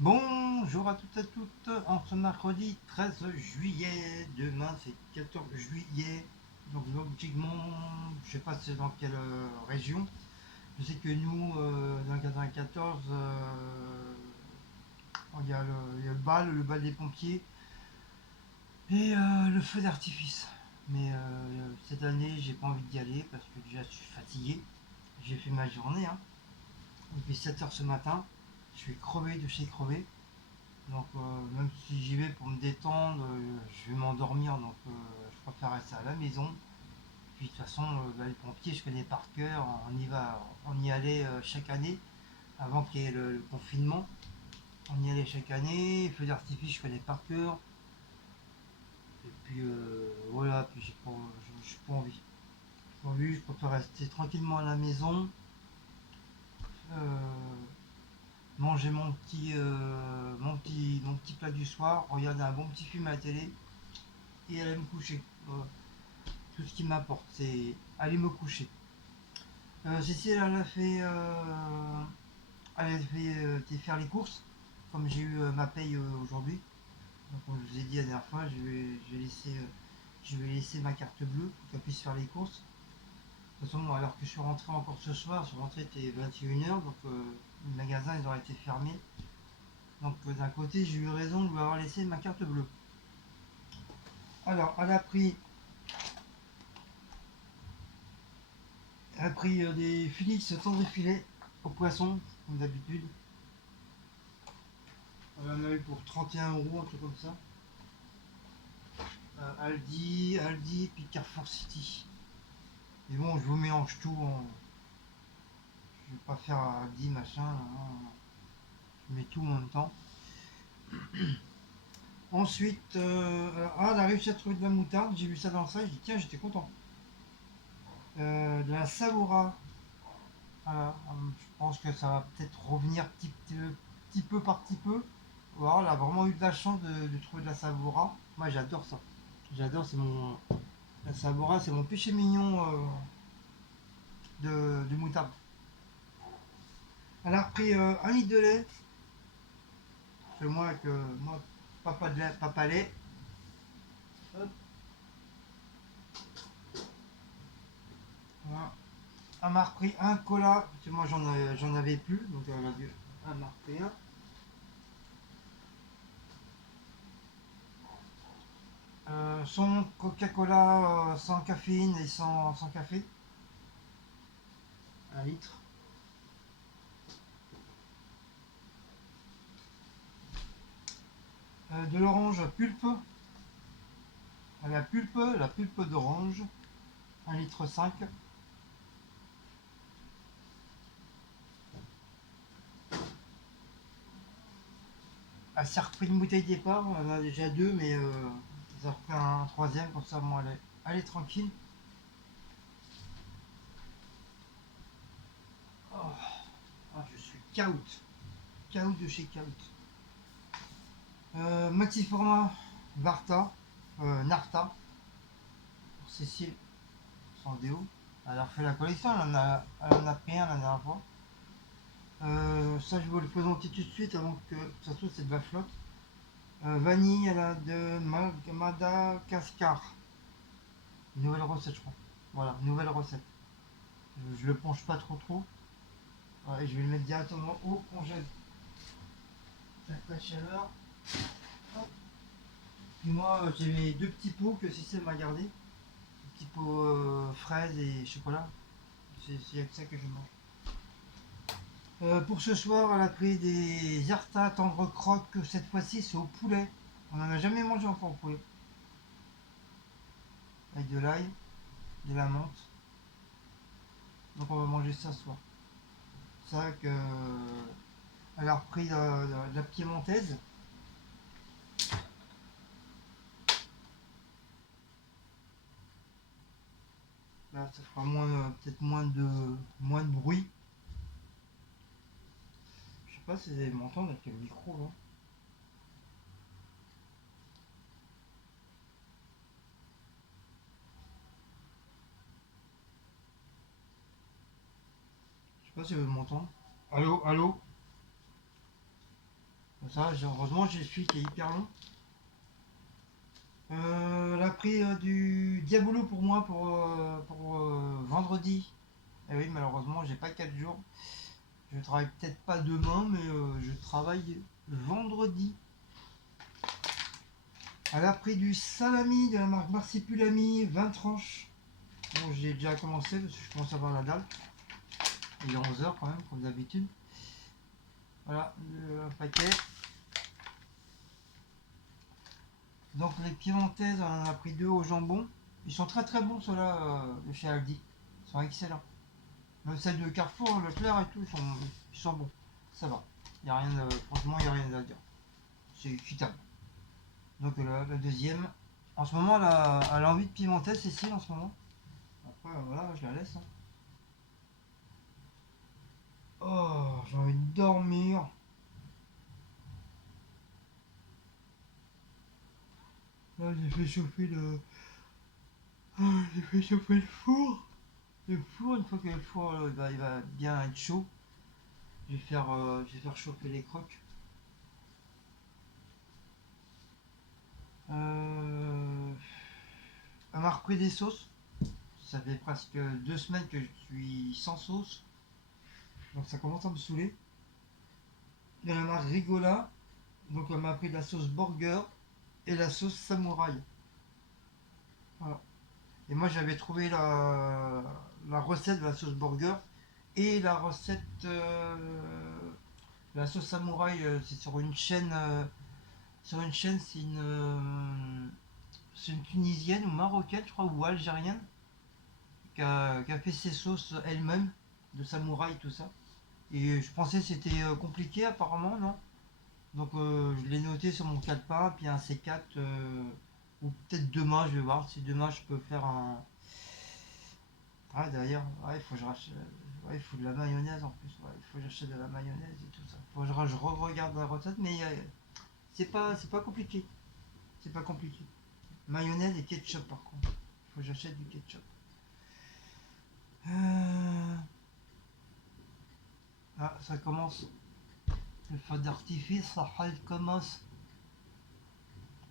Bonjour à toutes et à toutes, en ce mercredi 13 juillet, demain c'est 14 juillet, donc logiquement, je sais pas c'est dans quelle région, je sais que nous, dans le 94, il y a le bal des pompiers et le feu d'artifice. Mais cette année, j'ai pas envie d'y aller parce que déjà je suis fatigué, j'ai fait ma journée, hein, depuis 7 heures ce matin, je suis crevé de chez crevé. Donc même si j'y vais pour me détendre, je vais m'endormir, donc je préfère rester à la maison. Puis de toute façon, les pompiers, je connais par cœur, on y allait chaque année, avant qu'il y ait le confinement. On y allait chaque année, feu d'artifice, je connais par cœur. Et puis voilà, puis j'ai pas envie. J'ai pas envie, je préfère rester tranquillement à la maison, euh, manger mon petit plat du soir, regarder un bon petit film à la télé et aller me coucher. Voilà. Tout ce qui m'apporte, c'est aller me coucher. Cécile, elle a fait faire les courses, comme j'ai eu ma paye aujourd'hui. Donc, comme je vous ai dit la dernière fois, je vais laisser ma carte bleue pour qu'elle puisse faire les courses. De toute façon, bon, alors que je suis rentré encore ce soir, je suis rentré, il était 21 h, donc le magasin ils auraient été fermés. Donc d'un côté, j'ai eu raison de lui avoir laissé ma carte bleue. Alors, elle a pris des Philips sans filet au poisson, comme d'habitude. On en a eu pour 31 €, un truc comme ça. Aldi, puis Carrefour City. Et bon, je vous mélange tout. Je vais pas faire Aldi, machin. Hein. Je mets tout en même temps. Ensuite, elle a réussi à trouver de la moutarde. J'ai vu ça dans ça. J'ai dit, tiens, j'étais content. De la Savoura. Voilà. Je pense que ça va peut-être revenir petit peu par petit peu. Voilà, elle a vraiment eu de la chance de trouver de la Savoura. Moi, j'adore ça. J'adore, la Savoura, c'est mon péché mignon de moutarde. Elle a repris 1 litre de lait. C'est moi, papa lait. Hop, voilà. Elle m'a repris un cola, parce que moi j'en avais plus, donc elle m'a repris un. Son Coca-Cola sans caféine et sans café, 1 litre. De l'orange pulpe, la pulpe d'orange, 1,5 litre. Elle s'est repris une bouteille départ, elle en a déjà deux, mais elle a repris un troisième, comme ça moi elle est tranquille. Oh, ah, je suis caout. Caout de chez Caout. Maxi format Varta, Narta, pour Cécile, sans déo. Elle a refait la collection, elle en a pris un la dernière fois. Ça, je vais vous le présenter tout de suite avant que ça se trouve c'est de la flotte. Vanille, elle a de Madagascar. Nouvelle recette, je crois. Voilà, nouvelle recette. Je le penche pas trop. Ouais, je vais le mettre directement au congèle. Ça fait la chaleur. Hop. Puis moi, j'ai mes deux petits pots que Cécile m'a gardé. Petit pot fraises et chocolat. C'est avec ça que je mange. Pour ce soir, elle a pris des Arta tendre croque. Cette fois-ci, c'est au poulet. On n'en a jamais mangé encore au poulet. Avec de l'ail, de la menthe. Donc on va manger ça ce soir. C'est vrai que elle a repris de la piémontaise. Là, ça fera peut-être moins de bruit. Je sais pas si vous allez m'entendre avec le micro là. Je sais pas si vous m'entendez. Allô, allô. Ça, heureusement, j'ai le fil qui est hyper long. Elle a pris du Diabolo pour moi pour vendredi. Et oui, malheureusement, j'ai pas 4 jours. Je travaille peut-être pas demain, mais je travaille vendredi. Elle a pris du salami de la marque Marsipulami, 20 tranches. Bon, j'ai déjà commencé parce que je commence à avoir la dalle. Il est 11 h quand même, comme d'habitude. Voilà, le paquet. Donc les piémontaises, on en a pris 2 au jambon. Ils sont très très bons ceux-là de chez Aldi. Ils sont excellents. Même celles de Carrefour, Leclerc et tout, ils sont bons. Ça va. Y a rien de, franchement, il n'y a rien à dire. C'est équitable. Donc la deuxième. En ce moment, elle a envie de piémontaise, Cécile, en ce moment. Après, voilà, je la laisse. Hein. Oh, j'ai envie de dormir. Là, j'ai fait chauffer le. Oh, j'ai fait chauffer le four. Le four, une fois que le four il va bien être chaud, je vais faire chauffer les croques. Elle m'a repris des sauces. Ça fait presque 2 semaines que je suis sans sauce. Donc ça commence à me saouler. Il y en a marque Rigola. Donc elle m'a pris de la sauce burger et la sauce samouraï. Voilà. Et moi j'avais trouvé la recette de la sauce burger et la recette la sauce samouraï, c'est sur une chaîne. C'est une tunisienne ou marocaine, je crois, ou algérienne, qui a fait ses sauces elle-même, de samouraï, tout ça. Et je pensais que c'était compliqué, apparemment, non. Donc je l'ai noté sur mon calepin, puis un C4, ou peut-être demain, je vais voir si demain je peux faire un. Ah, d'ailleurs, ouais, il faut que je rachète. Ouais, il faut de la mayonnaise en plus, ouais, il faut que j'achète de la mayonnaise et tout ça. Faut que je re-regarde la recette, mais c'est pas compliqué. C'est pas compliqué. Mayonnaise et ketchup par contre. Il faut que j'achète du ketchup. Euh, Ah, ça commence. Le feu d'artifice, ça commence.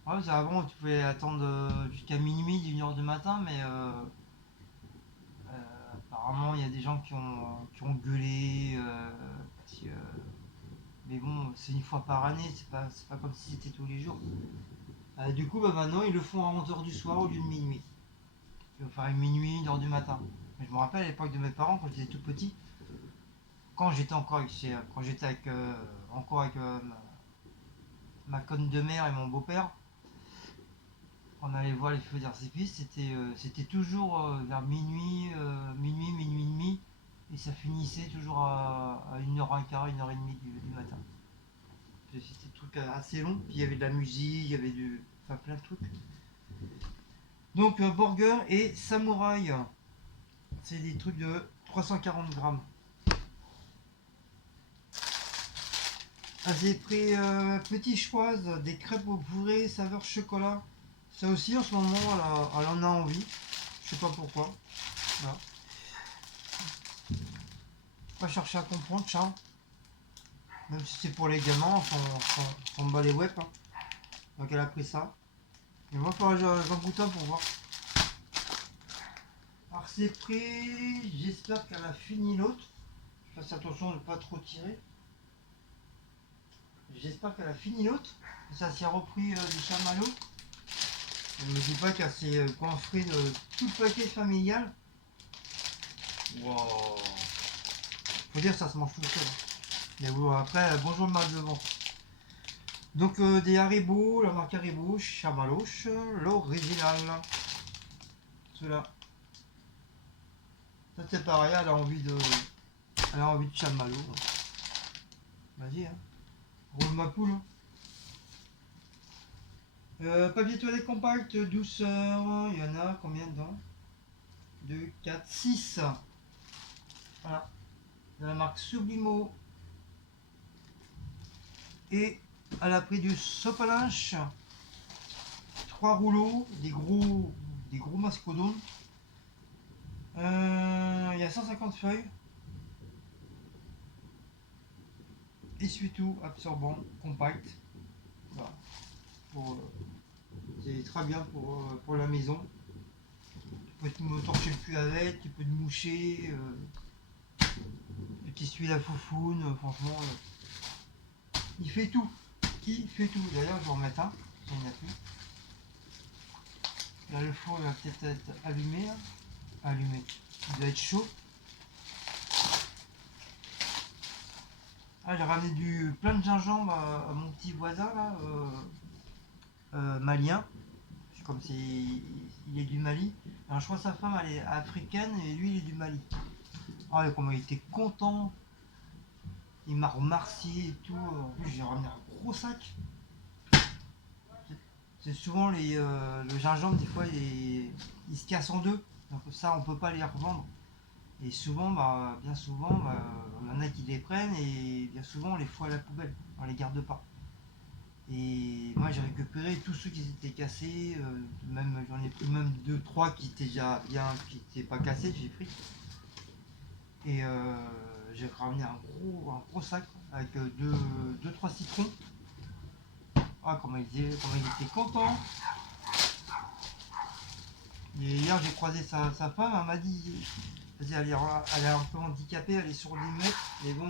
Ouais, avant, tu pouvais attendre jusqu'à minuit, 1 h du matin, mais apparemment, il y a des gens qui ont gueulé. Mais bon, c'est une fois par année, c'est pas comme si c'était tous les jours. Du coup, bah, maintenant, ils le font à 11 h du soir au lieu de minuit. Ils vont faire minuit, 1 h du matin. Mais je me rappelle à l'époque de mes parents, quand j'étais tout petit, quand j'étais encore encore avec ma conne de mère et mon beau-père, on allait voir les feux d'artifice, c'était toujours vers minuit et demi, et ça finissait toujours à 1 h 15, 1 h 30 du matin. C'était des trucs assez long, puis il y avait de la musique, il y avait enfin, plein de trucs. Donc burger et samouraï, c'est des trucs de 340 grammes. Ah, j'ai pris petit choix des crêpes au purée saveur chocolat. Ça aussi en ce moment elle en a envie. Je sais pas pourquoi. Voilà. Pas chercher à comprendre, Charles. Même si c'est pour les gamins, on s'en bat les web. Hein. Donc elle a pris ça. Et moi, il faudra que j'en goûte un pour voir. Alors c'est pris. J'espère qu'elle a fini l'autre. Je fasse attention de ne pas trop tirer. J'espère qu'elle a fini l'autre. Ça s'est repris du chamallow. Ne me dis pas qu'elle s'est coiffée de tout le paquet familial. Wow. Faut dire ça se mange tout seul. Hein. Mais bon, après, bonjour le mal de ventre. Donc des Haribo, la marque Haribo, Chamaloche, l'original. Ceux-là. Ça c'est pareil, elle a envie de chamallow. Vas-y, hein. Roule ma poule. Hein. Papier toilette compact, douceur, il y en a combien dedans 2, 4, 6. Voilà. De la marque Sublimo. Et elle a pris du sopalinche. 3 rouleaux, des gros mascodons. Il y a 150 feuilles. essuie-tout absorbant, compact. Voilà. C'est très bien pour la maison. Tu peux te torcher le cul avec, tu peux te moucher, tu t'essuies la foufoune, franchement, il fait tout. Il fait tout. D'ailleurs, je vais en remettre un, il n'y en a plus. Là, le four il va peut-être être allumé. Là. Allumé. Il doit être chaud. Ah, j'ai ramené plein de gingembre à mon petit voisin là, malien. Comme il est du Mali. Alors, je crois que sa femme elle est africaine et lui il est du Mali. Ah, et comment il était content. Il m'a remercié et tout. En plus, j'ai ramené un gros sac. C'est souvent le gingembre, des fois, il se casse en deux. Donc ça, on peut pas les revendre. Et souvent, bien souvent, il y en a qui les prennent et bien souvent, on les fout à la poubelle. On les garde pas. Et moi, j'ai récupéré tous ceux qui étaient cassés. Même j'en ai pris même deux, trois qui étaient déjà bien, qui n'étaient pas cassés. J'ai pris. Et j'ai ramené un gros sac avec deux, trois citrons. Ah, comment il était content. Et hier, j'ai croisé sa femme, elle m'a dit, vas-y, elle est un peu handicapée, elle est sourde et muette, mais bon,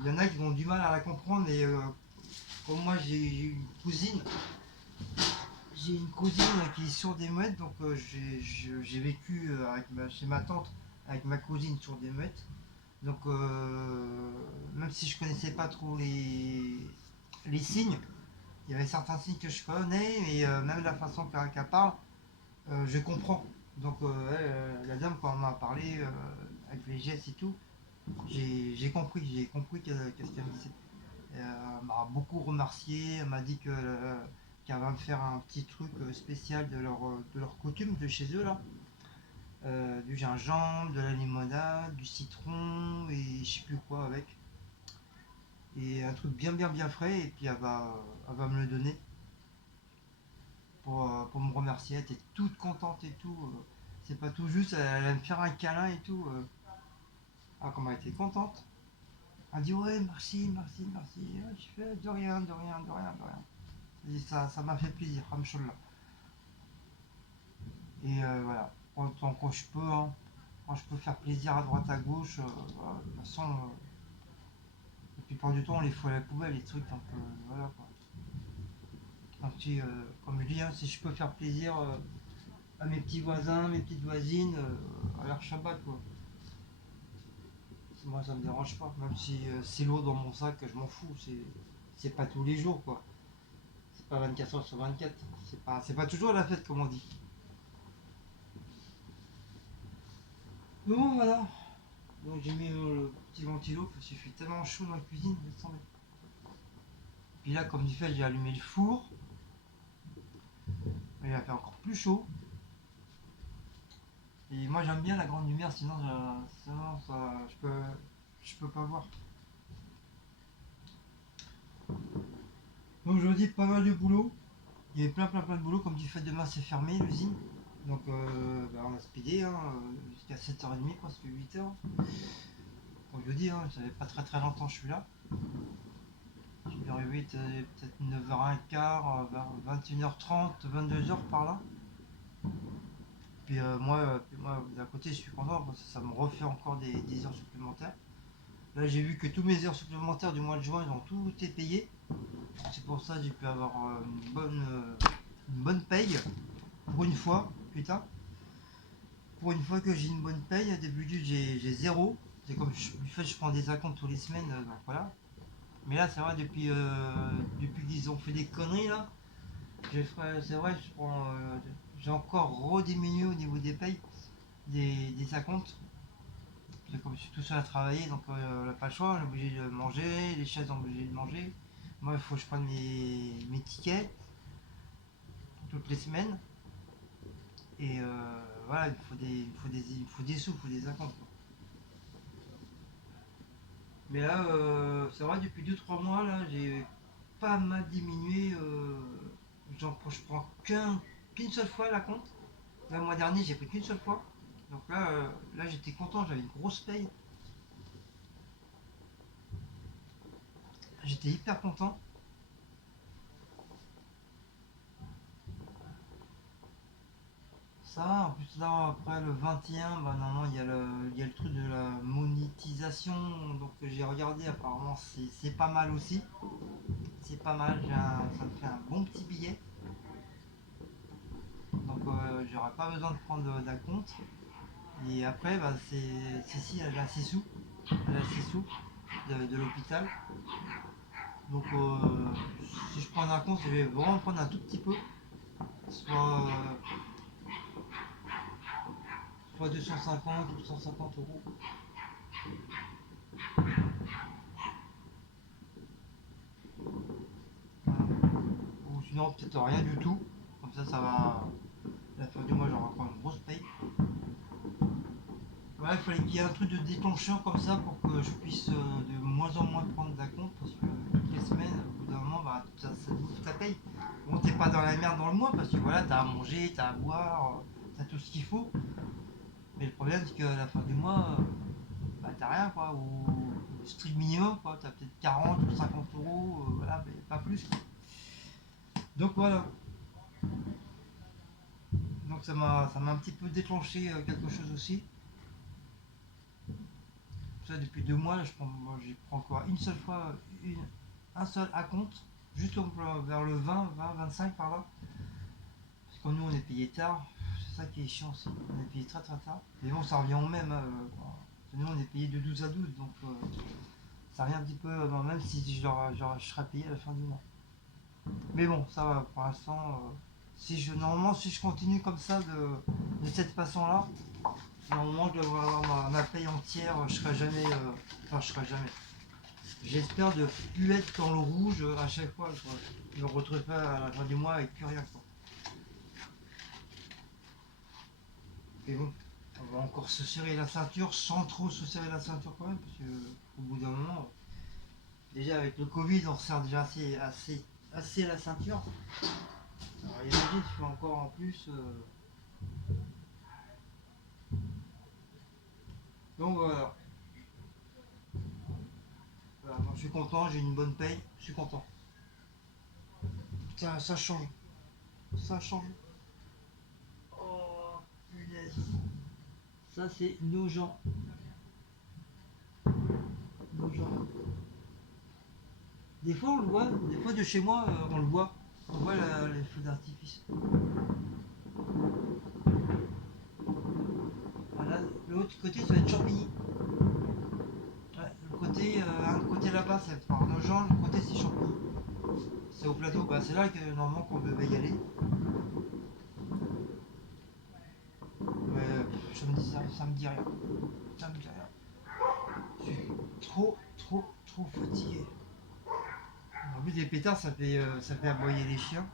il y en a qui ont du mal à la comprendre, et comme moi j'ai une cousine qui est sourde et muette, donc j'ai vécu chez ma tante avec ma cousine sourde et muette, donc même si je connaissais pas trop les signes, il y avait certains signes que je connais, et même la façon qu'elle parle, je comprends. Donc la dame quand elle m'a parlé avec les gestes et tout, j'ai compris qu'est-ce qu'elle me disait. Elle m'a beaucoup remercié, elle m'a dit qu'elle va me faire un petit truc spécial de leur coutume de chez eux là. Du gingembre, de la limonade, du citron et je sais plus quoi avec. Et un truc bien frais et puis elle va me le donner pour me remercier. Elle était toute contente et tout. C'est pas tout juste, elle va me faire un câlin et tout. Ah, comment elle était contente. Elle dit ouais, merci. Ouais, je fais de rien, de rien, de rien, de rien. Et ça m'a fait plaisir, Ramchallah. Et voilà, autant que je peux, hein, quand je peux faire plaisir à droite à gauche, voilà, de toute façon, la plupart du temps on les fout à la poubelle les trucs, donc voilà quoi. Donc si, comme je dis, hein, si je peux faire plaisir à mes petits voisins, mes petites voisines, à leur Shabbat quoi. Moi ça me dérange pas, même si c'est lourd dans mon sac, je m'en fous, c'est pas tous les jours quoi. C'est pas 24 heures sur 24, c'est pas toujours la fête comme on dit. Bon voilà, donc j'ai mis le petit ventilo parce qu'il fait tellement chaud dans la cuisine, laisse tomber. Puis là comme du fait j'ai allumé le four, il a fait encore plus chaud. Et moi j'aime bien la grande lumière, sinon je peux pas voir. Donc aujourd'hui pas mal de boulot. Il y avait plein de boulot, comme du fait demain c'est fermé l'usine. Donc on a speedé hein, jusqu'à 7h30, presque 8h. Comme je dis, hein, ça fait pas très longtemps que je suis là. Je suis arrivé peut-être 9h15, vers 21h30, 22h par là. Puis moi d'un côté je suis content parce que ça me refait encore des heures supplémentaires. Là j'ai vu que tous mes heures supplémentaires du mois de juin ils ont tout été payé. C'est pour ça que j'ai pu avoir une bonne paye pour une fois, putain. Pour une fois que j'ai une bonne paye, d'habitude j'ai zéro. C'est comme du fait je prends des acomptes tous les semaines, donc voilà. Mais là c'est vrai depuis qu'ils ont fait des conneries là, c'est vrai j'ai encore rediminué au niveau des payes, des acomptes. C'est comme je suis tout seul à travailler, donc on n'a pas le choix, on est obligé de manger, les chaises sont obligées de manger. Moi il faut que je prenne mes tickets toutes les semaines. Et voilà, il faut des sous, il faut des acomptes. Mais là, c'est vrai, depuis 2 3 mois, là, j'ai pas mal diminué. Je prends qu'une seule fois la compte. Le mois dernier, j'ai pris qu'une seule fois. Donc là, là j'étais content, j'avais une grosse paye. J'étais hyper content. Ça, en plus là, après le 21, bah normalement il y a le truc de la monétisation, donc j'ai regardé, apparemment c'est pas mal aussi. C'est pas mal, ça me fait un bon petit billet. Donc j'aurais pas besoin de prendre d'un compte. Et après, bah, c'est si elle a 6 sous. Elle a 6 sous de l'hôpital. Donc si je prends un compte, je vais vraiment prendre un tout petit peu. Soit 250 ou 150 euros. Voilà. Ou sinon peut-être rien du tout. Comme ça va. À la fin du mois, j'aurai encore une grosse paye. Voilà, il fallait qu'il y ait un truc de déclencheur comme ça pour que je puisse de moins en moins prendre d'acompte parce que toutes les semaines, au bout d'un moment, bah, ça bouffe ta paye. Bon, t'es pas dans la merde dans le mois parce que voilà, t'as à manger, t'as à boire, t'as tout ce qu'il faut. Mais le problème, c'est qu'à la fin du mois, bah, t'as rien quoi. Ou le strict minimum, quoi. T'as peut-être 40 ou 50 euros, voilà, mais pas plus. Donc voilà. Donc ça m'a un petit peu déclenché quelque chose aussi. Ça, depuis 2 mois, je prends encore une seule fois un seul acompte, juste vers le 20, 25 par là. Parce que nous, on est payé tard. C'est ça qui est chiant aussi. On est payé très très tard. Mais bon, ça revient au même. Nous, on est payé de 12 à 12. Donc, ça revient un petit peu, même si je serais payé à la fin du mois. Mais bon, ça va pour l'instant. Normalement, si je continue comme ça, de cette façon-là, normalement, je devrais avoir ma paye entière. Je serai jamais. Enfin, je serai jamais. J'espère de plus être dans le rouge à chaque fois. Quoi. Je me retrouve pas à la fin du mois avec plus rien. Quoi. Mais bon, on va encore se serrer la ceinture sans trop se serrer la ceinture quand même. Parce qu'au bout d'un moment, déjà avec le Covid, on se serre déjà assez la ceinture. Alors imagine, tu fais encore en plus. Donc voilà. Voilà, moi, je suis content, j'ai une bonne paye, je suis content. Ça change. Ça change. Oh, punaise. Ça, c'est nos gens. Nos gens. Des fois, on le voit. Des fois, de chez moi, on le voit. On voit les feux d'artifice. Voilà, l'autre côté, ça va être Champigny. Ouais, un côté là-bas, c'est par nos gens, le côté, c'est Champigny. C'est au plateau. Bah, c'est là que normalement qu'on devait y aller. Mais ça me dit rien. Ça me dit rien. Je suis trop fatigué. En plus des pétards, ça fait aboyer les chiens.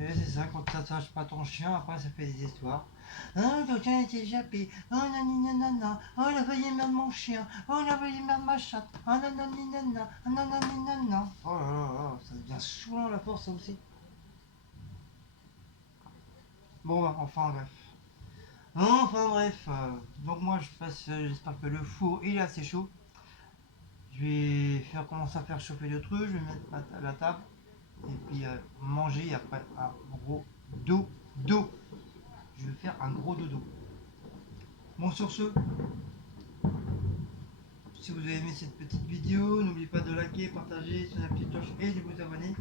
Et c'est ça, quand tu n'attaches pas ton chien, après ça fait des histoires. Ah, ton chien était jappé. Oh, nanani nanana. Oh, il a failli merdre mon chien. Oh, il a failli merdre ma chatte. Oh, nanani nanana. Oh, nanani nanana. Oh là là là, ça devient saoulant la force, ça aussi. Bon, bah, enfin bref. Enfin bref. Donc moi, j'espère que le four, il est assez chaud. Je vais commencer à faire chauffer le truc. Je vais mettre la table. Et puis manger après un gros dodo. Je vais faire un gros dodo. Bon, sur ce, si vous avez aimé cette petite vidéo, n'oubliez pas de liker, partager, sur la petite cloche et de vous abonner.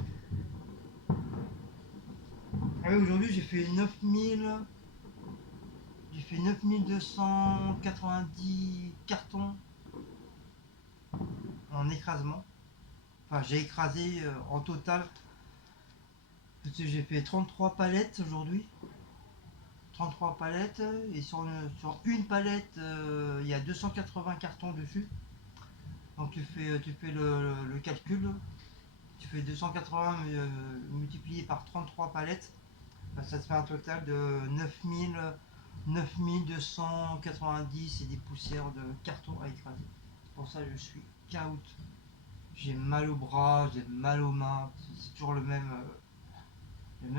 Ah oui, aujourd'hui j'ai fait 9290 cartons en écrasement. Enfin, j'ai écrasé en total, parce que j'ai fait 33 palettes aujourd'hui. 33 palettes, et sur une palette, il y a 280 cartons dessus. Donc tu fais le calcul, tu fais 280 multiplié par 33 palettes, ben, ça te fait un total de 9290 et des poussières de carton à écraser. Pour ça, je suis KO. J'ai mal au bras, j'ai mal aux mains, c'est toujours le même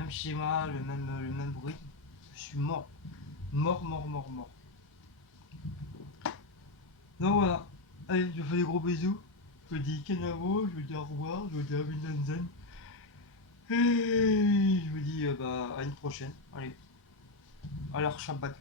schéma, le même bruit. Je suis mort. Mort, mort, mort, mort. Donc voilà. Allez, je vous fais des gros bisous. Je vous dis Kenavo, je vous dis au revoir, je vous dis à Vincenzen. Et je vous dis bah, à une prochaine. Allez, alors Shabbat.